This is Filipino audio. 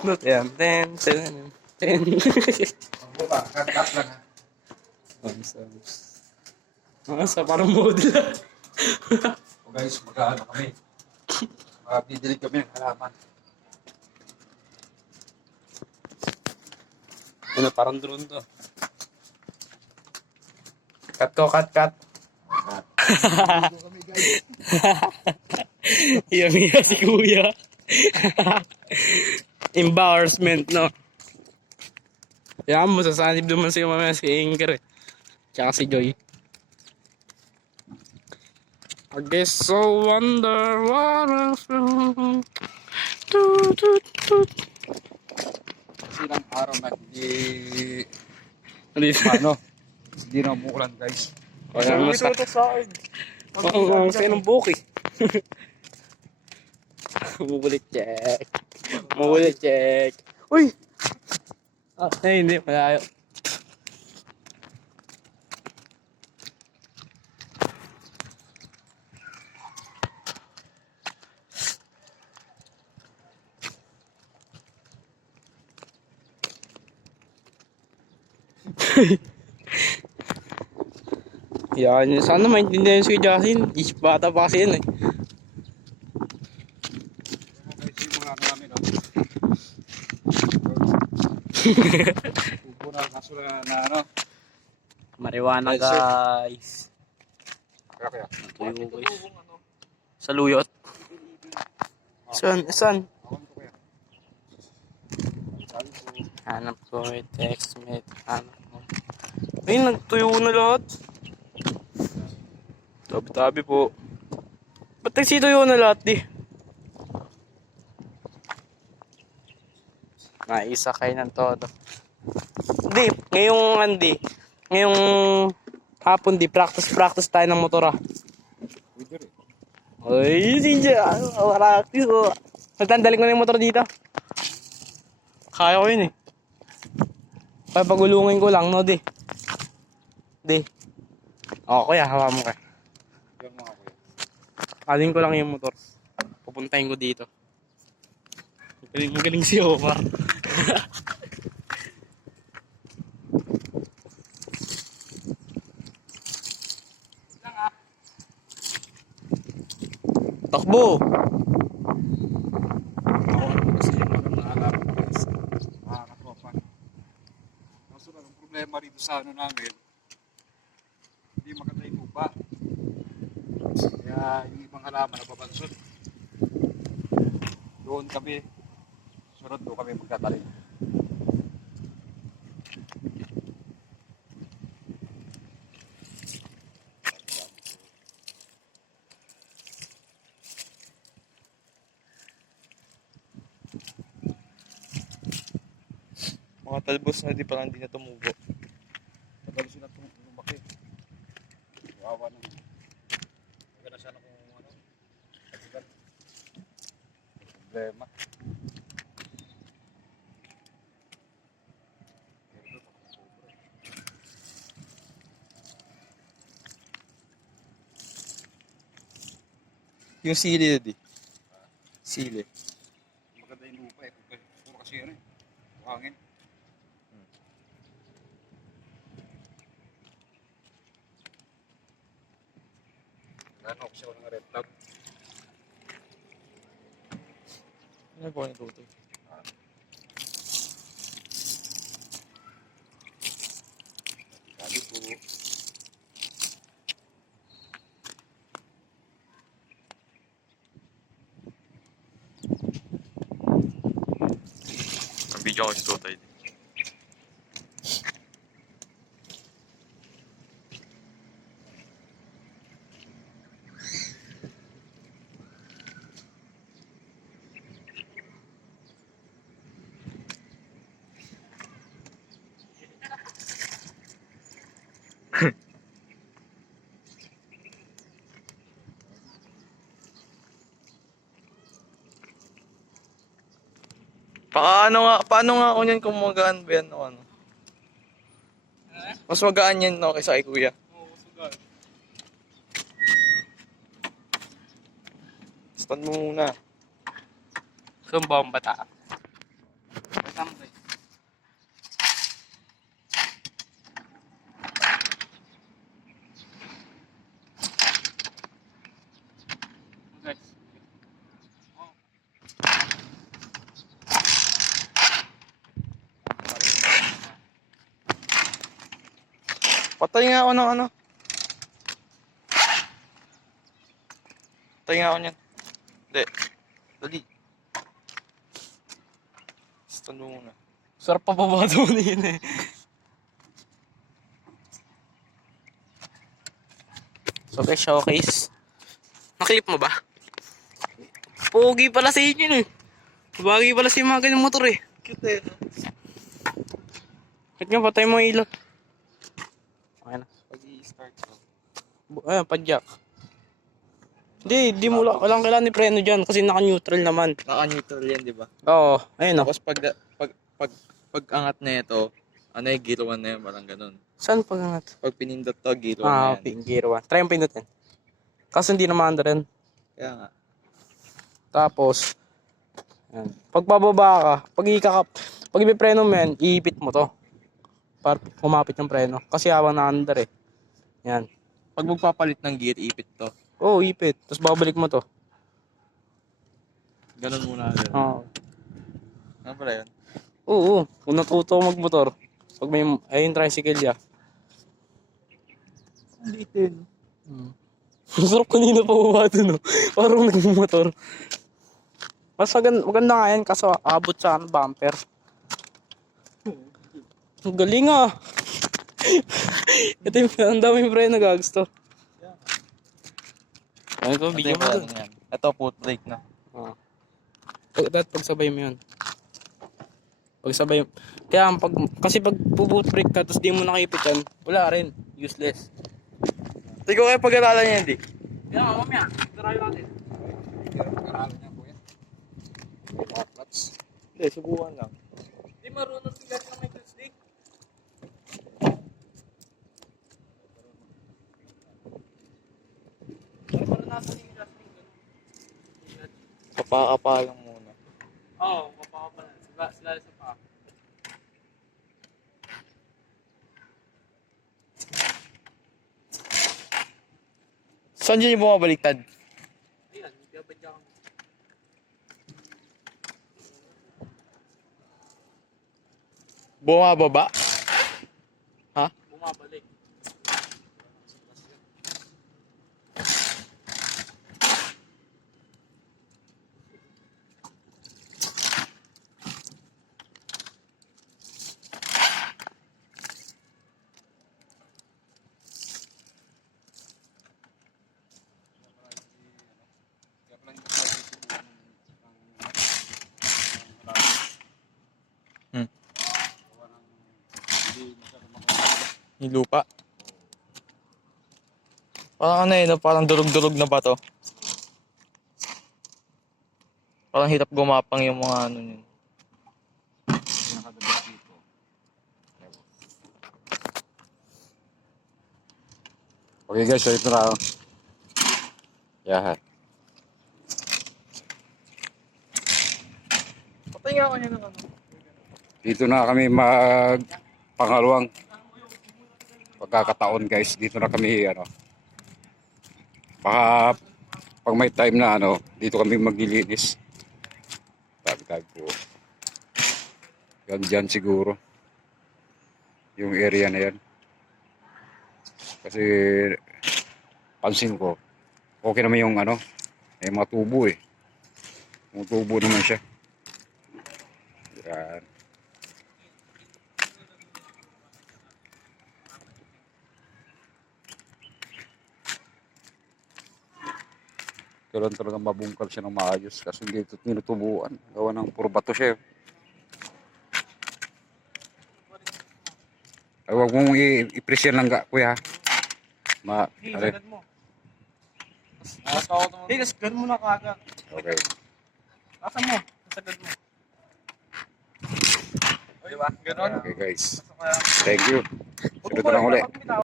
Ten, ten, ten, ten. Ang buka, cut-cut lang ha. Ah, sa parang model. O guys, magkaano kami. Makapidilig kami ng halaman. ano, parang drone to. Cut ko, cut, cut. Yummy si kuya. Embarrassment, no? Kaya mo, sasanib naman sa'yo mamaya si Inger eh. Tsaka si Joy. I guess so wonder what I feel. Toot, toot, toot. Kasi ilang araw na hindi, Nandito. ano, hindi na umuulan guys. Kaya mas sa. Oo, ang sa'yo ng buki. Mubulit check. Mubulit check. Uy! Ah, eh, hindi, malayo. Yan, sana maintindihan si Justin. Is bata pa kasi yan eh. Guys, yung mga ano namin, oh. Tubo na, kaso na, ano. Sir. guys. Kaya kaya. Tuyo guys. Sa luyot. Saan? Saan? Hanap ko, eh, text me, hanap ko. Ay, nagtuyo na lahat. Tabi-tabi po. Ba't nagsituyo na lahat di? Naisa kayo ng todo. Di, ngayong andi, ngayong hapon di, practice-practice tayo ng motor ah. Ay, si Jan, practice ko. Natandali ko na yung motor dito. Kaya ko yun eh. Papagulungin ko lang, no, di. Di. O, kuya, hawa mo ka. Alin ko lang yung motor. Pupuntahin ko dito. Magaling, magaling si Omar. Takbo! Problema rito sa ano namin, hindi maganda yung lupa. Kaya yung ibang halaman napapansot. Doon kami, sunod doon kami magtatalim. Mga talbos na di pa lang di na tumubo. Tagal sila lumaki. Kawawa naman. Maganda sana kung ano. Problema. Yung sili na di. Sili. Maganda yung lupa eh. Puro- kasi ano eh. Hangin. Ano kasi ako ng red flag. Ano po ang tutoy? Sabi ko, Ang video ko si tutoy. Paano nga, paano nga ako niyan kung magaan ba yan o ano? Mas magaan yan no kaysa kay kuya. Stand mo muna. Saan ba ang bata? Patay nga ako ng ano. Patay nga ako niyan. Hindi. Dali. Stand mo muna. Sarap pa baba doon yun eh. So guys, showcase. Naklip mo ba? Pogi pala sa inyo eh. Bagay pala sa mga ganyan motor eh. Cute eh. Bakit nga patay mo ilaw? I-start ko. Ayan, padyak. Hindi, di mo lang, walang kailangan ni preno dyan kasi naka-neutral naman. Naka-neutral yan, di ba? Oo, ayun o. Tapos pag, pag, pag, pag angat na ito, ano yung gear 1 na yun, parang ganun. Saan pag angat? Pag pinindot to, gear 1 Ah, na yan. okay, gear 1. Try yung pinutin. Kaso hindi naman under rin. Kaya nga. Tapos, yan. Pag bababa ka, pag ikakap, pag ipipreno mo yan, iipit mo to. Para kumapit yung preno. Kasi habang na under eh. Yan. Pag magpapalit ng gear, ipit to. Oo, oh, ipit. Tapos babalik mo to. Ganun muna. Ganun. Oo. Ano pala yun? Oo, kung natuto ako magmotor. Pag may, ayun tricycle ya. Ang liit yun. Hmm. Masarap kanina pa bumaba dun, no? Parang nagmumotor. Mas maganda, maganda nga yan kaso abot sa ano, bumper. Ang galing ah. Ito yung, ang daming preno gags to. Ano to, Ito video yung mo dun. yan. Ito, foot brake na. Ah. Pag, dapat pagsabay mo yun. Pagsabay, kaya pag, kasi pag boot brake ka tapos di mo nakipit yan, wala rin. Useless. Tingko kayo pag-aralan niya, hindi. Kaya nga, mamaya. Try natin. Pag-aralan niya po yan. Mga clutch. Hindi, subukan lang. Hindi marunong sila na may clutch stick. Pero parang nasa yung clutch stick. Kapakapa lang muna. Oo, papakapa na. Sila, sila sa pa. Saan dyan yung bumabaliktad? Ayan, biyabadya kami. Bumababa? Ha? Bumabalik. Kaya pala hindi ko susubukan ng ng marami. Hmm. Gawa ng hindi masyado makawa. Yung lupa? Parang ano eh, no? parang durog-durog na ba to? Parang hirap gumapang yung mga ano yun. Okay guys, ito na. oh. Yahan. Patay nga ako niya ng ano. Dito na kami mag pangalawang pagkakataon guys. Dito na kami ano. Baka pag may time na ano, dito kami maglilinis. Tabi-tabi po. Yan dyan siguro. Yung area na yan. Kasi pansin ko, okay naman yung ano, may mga tubo eh. Yung tubo naman siya. Yan. Kailan talaga mabungkal siya ng maayos kasi hindi ito tinutubuan. Gawa ng puro bato siya. eh. Ay, huwag mong i-pressure lang ka, kuya. Ma, are, sagad mo. Kasi ganun mo na kagad. okay. Asan mo? Sagad mo. Di ba? Ganon. Okay guys. Thank you. Sunod na lang ulit. Pag bitaw-